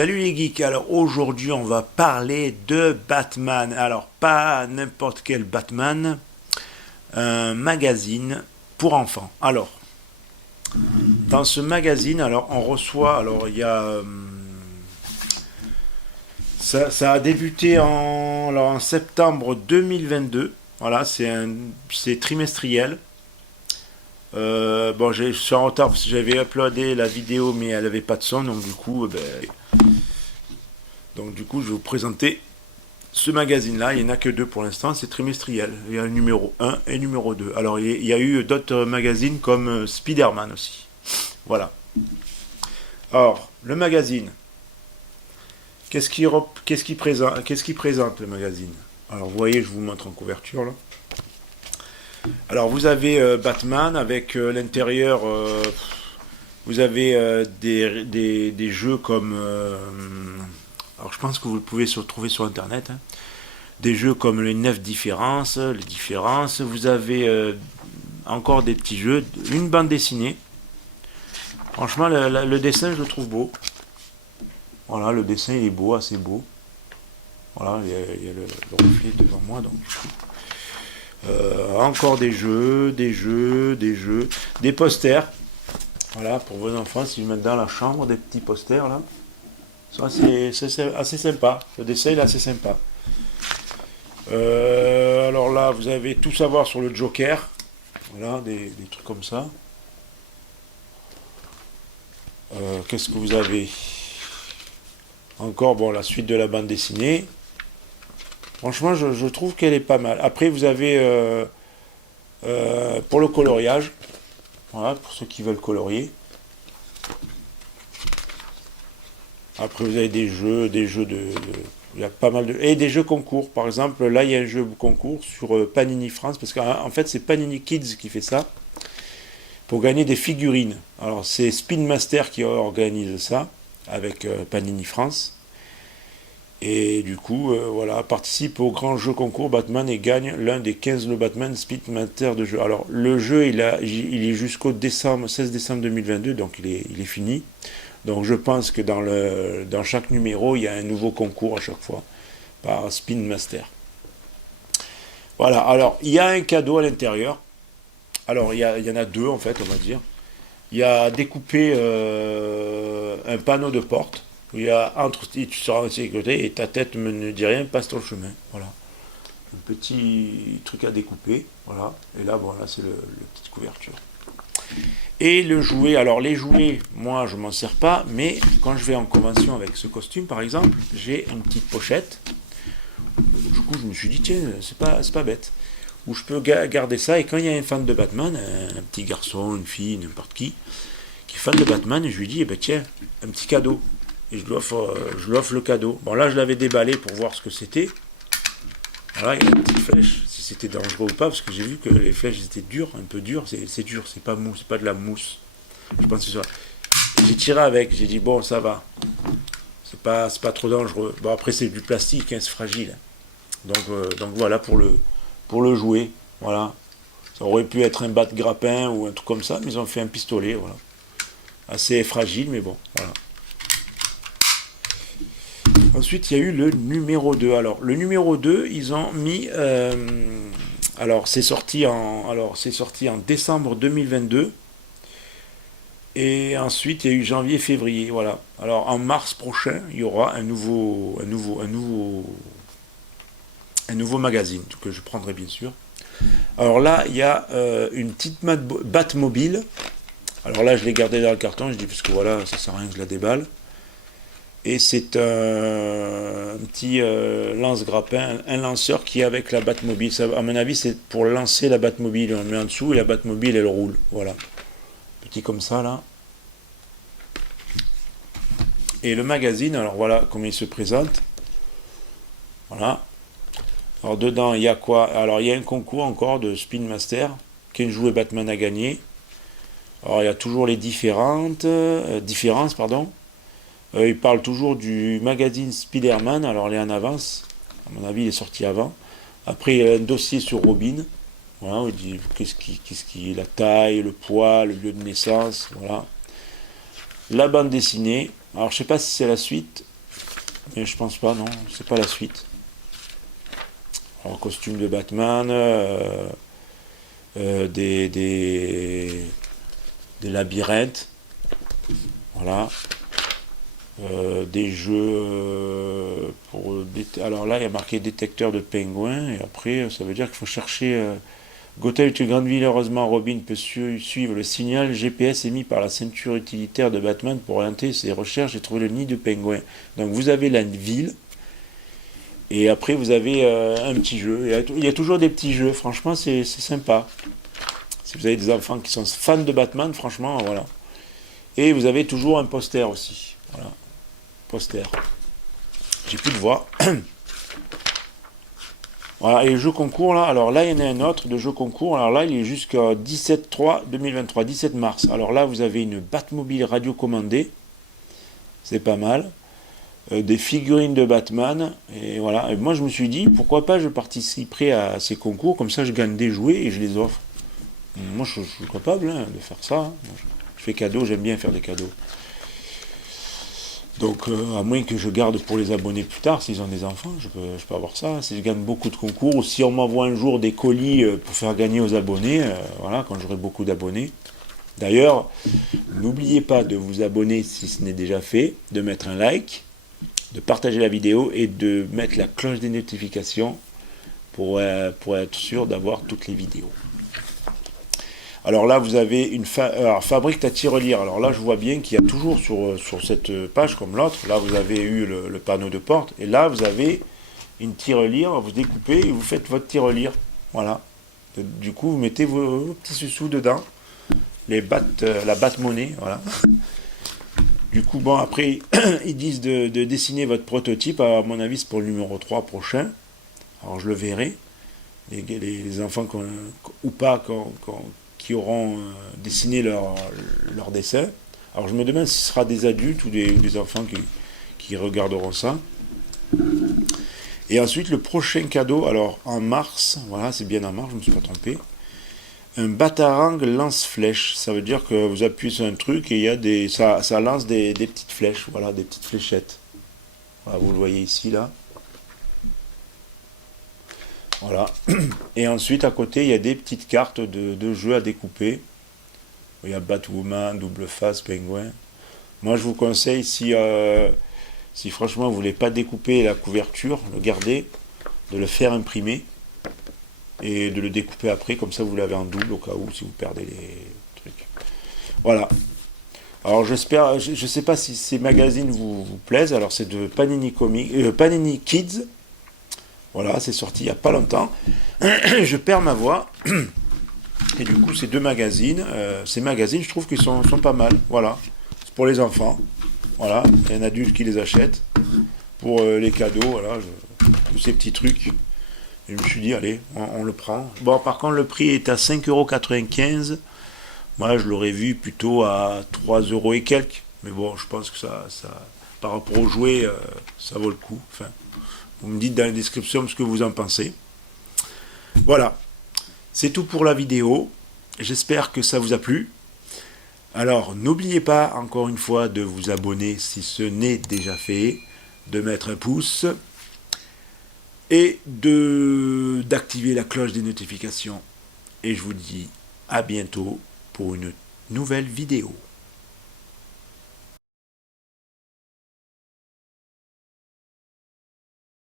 Salut les geeks, alors aujourd'hui on va parler de Batman. Alors pas n'importe quel Batman, un magazine pour enfants. Alors, dans ce magazine, alors on reçoit, alors il y a... ça a débuté en septembre 2022. Voilà, c'est trimestriel. Bon, je suis en retard parce que j'avais uploadé la vidéo mais elle n'avait pas de son, donc du coup je vais vous présenter ce magazine-là. Il n'y en a que deux pour l'instant, c'est trimestriel. Il y a le numéro un et le numéro 2. Alors il y a eu d'autres magazines comme Spider-Man aussi. Voilà. Alors, le magazine, qu'est-ce qui présente le magazine? Alors vous voyez, je vous montre en couverture là. Alors vous avez Batman avec l'intérieur, vous avez des jeux comme... alors je pense que vous le pouvez trouver sur internet, hein. Des jeux comme les 9 différences, les différences. Vous avez encore des petits jeux, une bande dessinée. Franchement, le dessin, je le trouve beau. Voilà, le dessin il est beau, assez beau. Voilà, il y a le reflet devant moi, donc du coup. Encore des jeux, des posters. Voilà, pour vos enfants, si vous mettez dans la chambre, des petits posters là. Ça, c'est assez sympa. Le dessin il est assez sympa. Alors là, vous avez tout savoir sur le Joker. Voilà, des trucs comme ça. Qu'est-ce que vous avez? Encore, bon, la suite de la bande dessinée. Franchement, je trouve qu'elle est pas mal. Après, vous avez pour le coloriage. Voilà, pour ceux qui veulent colorier. Après, vous avez il y a pas mal de... Et des jeux concours. Par exemple, là, il y a un jeu concours sur Panini France. Parce qu'en fait, c'est Panini Kids qui fait ça. Pour gagner des figurines. Alors, c'est Spin Master qui organise ça. Avec Panini France. Et du coup, voilà, participe au grand jeu concours Batman et gagne l'un des 15 le Batman Spin Master de jeu. Alors, le jeu, il est jusqu'au 16 décembre 2022. Donc, il est fini. Donc je pense que dans chaque numéro, il y a un nouveau concours à chaque fois, par Spin Master. Voilà, alors il y a un cadeau à l'intérieur. Alors il y en a deux en fait, on va dire. Il y a découpé un panneau de porte, où il y a entre, tu seras en sécurité et ta tête ne dit rien, passe ton chemin. Voilà. Un petit truc à découper, voilà. Et là, voilà, c'est le petite couverture. Et le jouet, alors les jouets, moi je m'en sers pas, mais quand je vais en convention avec ce costume par exemple, j'ai une petite pochette. Du coup je me suis dit tiens, c'est pas bête. Où je peux garder ça, et quand il y a un fan de Batman, un petit garçon, une fille, n'importe qui est fan de Batman, et je lui dis, eh ben tiens, un petit cadeau. Et je lui offre le cadeau. Bon là je l'avais déballé pour voir ce que c'était. Voilà, il y a une petite flèche, si c'était dangereux ou pas, parce que j'ai vu que les flèches étaient dures, un peu dures, c'est dur, c'est pas mou, c'est pas de la mousse. Je pense que c'est ça. J'ai tiré avec, j'ai dit bon ça va, c'est pas trop dangereux. Bon après c'est du plastique, hein, c'est fragile. Donc voilà pour le jouet, voilà. Ça aurait pu être un bat de grappin ou un truc comme ça, mais ils ont fait un pistolet, voilà. Assez fragile, mais bon, voilà. Ensuite, il y a eu le numéro 2. Alors, le numéro 2, ils ont mis... alors, c'est sorti en décembre 2022. Et ensuite, il y a eu janvier-février. Voilà. Alors, en mars prochain, il y aura un nouveau magazine que je prendrai bien sûr. Alors là, il y a une petite Batmobile. Alors là, je l'ai gardée dans le carton. Je dis, parce que voilà, ça sert à rien que je la déballe. Et c'est un petit lance-grappin, un lanceur qui est avec la Batmobile. Ça, à mon avis, c'est pour lancer la Batmobile. On le met en dessous et la Batmobile, elle roule. Voilà. Petit comme ça, là. Et le magazine, alors voilà comment il se présente. Voilà. Alors dedans, il y a quoi? Alors il y a un concours encore de Spin Master. Quel jouet Batman a gagné? Alors il y a toujours les différences, pardon. Il parle toujours du magazine Spider-Man, alors il est en avance, à mon avis il est sorti avant. Après il y a un dossier sur Robin, voilà, où il dit la taille, le poids, le lieu de naissance, voilà. La bande dessinée, alors je sais pas si c'est la suite, mais je pense pas, non, c'est pas la suite. Alors, costume de Batman, des labyrinthes, voilà. Des jeux alors là, il y a marqué détecteur de pingouins, et après, ça veut dire qu'il faut chercher. Gotham est une grande ville, heureusement, Robin peut suivre le signal GPS émis par la ceinture utilitaire de Batman pour orienter ses recherches et trouver le nid de pingouins. Donc vous avez la ville, et après vous avez un petit jeu. Il y a toujours des petits jeux, franchement, c'est sympa. Si vous avez des enfants qui sont fans de Batman, franchement, voilà. Et vous avez toujours un poster aussi. Voilà, poster. J'ai plus de voix. Voilà, et le jeu concours là, alors là il y en a un autre de jeu concours, alors là il est jusqu'à 17/3/2023, 17 mars. Alors là vous avez une Batmobile radiocommandée, c'est pas mal, des figurines de Batman, et voilà. Et moi je me suis dit, pourquoi pas je participerai à ces concours, comme ça je gagne des jouets et je les offre. Moi je suis capable hein, de faire ça, hein. Je fais cadeau, j'aime bien faire des cadeaux. Donc, à moins que je garde pour les abonnés plus tard, s'ils ont des enfants, je peux avoir ça. Si je gagne beaucoup de concours, ou si on m'envoie un jour des colis pour faire gagner aux abonnés, voilà, quand j'aurai beaucoup d'abonnés. D'ailleurs, n'oubliez pas de vous abonner si ce n'est déjà fait, de mettre un like, de partager la vidéo et de mettre la cloche des notifications pour être sûr d'avoir toutes les vidéos. Alors là, vous avez une fabrique ta tirelire. Alors là, je vois bien qu'il y a toujours sur cette page, comme l'autre, là, vous avez eu le panneau de porte. Et là, vous avez une tirelire. Vous découpez et vous faites votre tirelire. Voilà. Du coup, vous mettez vos petits sous-sous dedans. La batte-monnaie. Voilà. Du coup, bon, après, ils disent de dessiner votre prototype. À mon avis, c'est pour le numéro 3 prochain. Alors, je le verrai. Les enfants ou pas, qui auront dessiné leur dessin. Alors je me demande si ce sera des adultes ou des enfants qui regarderont ça. Et ensuite le prochain cadeau, alors en mars, voilà c'est bien en mars, je ne me suis pas trompé, un Batarang lance-flèche. Ça veut dire que vous appuyez sur un truc et il y a ça lance des petites flèches, voilà, des petites fléchettes. Voilà, vous le voyez ici là. Voilà. Et ensuite, à côté, il y a des petites cartes de jeux à découper. Il y a Batwoman, Double Face, Penguin. Moi, je vous conseille, si franchement vous ne voulez pas découper la couverture, le garder, de le faire imprimer et de le découper après, comme ça vous l'avez en double au cas où, si vous perdez les trucs. Voilà. Alors j'espère, je ne sais pas si ces magazines vous plaisent. Alors c'est de Panini Kids. Voilà, c'est sorti il n'y a pas longtemps. Je perds ma voix. Et du coup, ces deux magazines, je trouve qu'ils sont pas mal. Voilà. C'est pour les enfants. Voilà. Il y a un adulte qui les achète. Pour les cadeaux, voilà. Tous ces petits trucs. Et je me suis dit, allez, on le prend. Bon, par contre, le prix est à 5,95 €. Moi, je l'aurais vu plutôt à 3 € et quelques. Mais bon, je pense que ça par rapport aux jouets, ça vaut le coup. Enfin, vous me dites dans la description ce que vous en pensez. Voilà, c'est tout pour la vidéo. J'espère que ça vous a plu. Alors, n'oubliez pas, encore une fois, de vous abonner si ce n'est déjà fait, de mettre un pouce et d'activer la cloche des notifications. Et je vous dis à bientôt pour une nouvelle vidéo.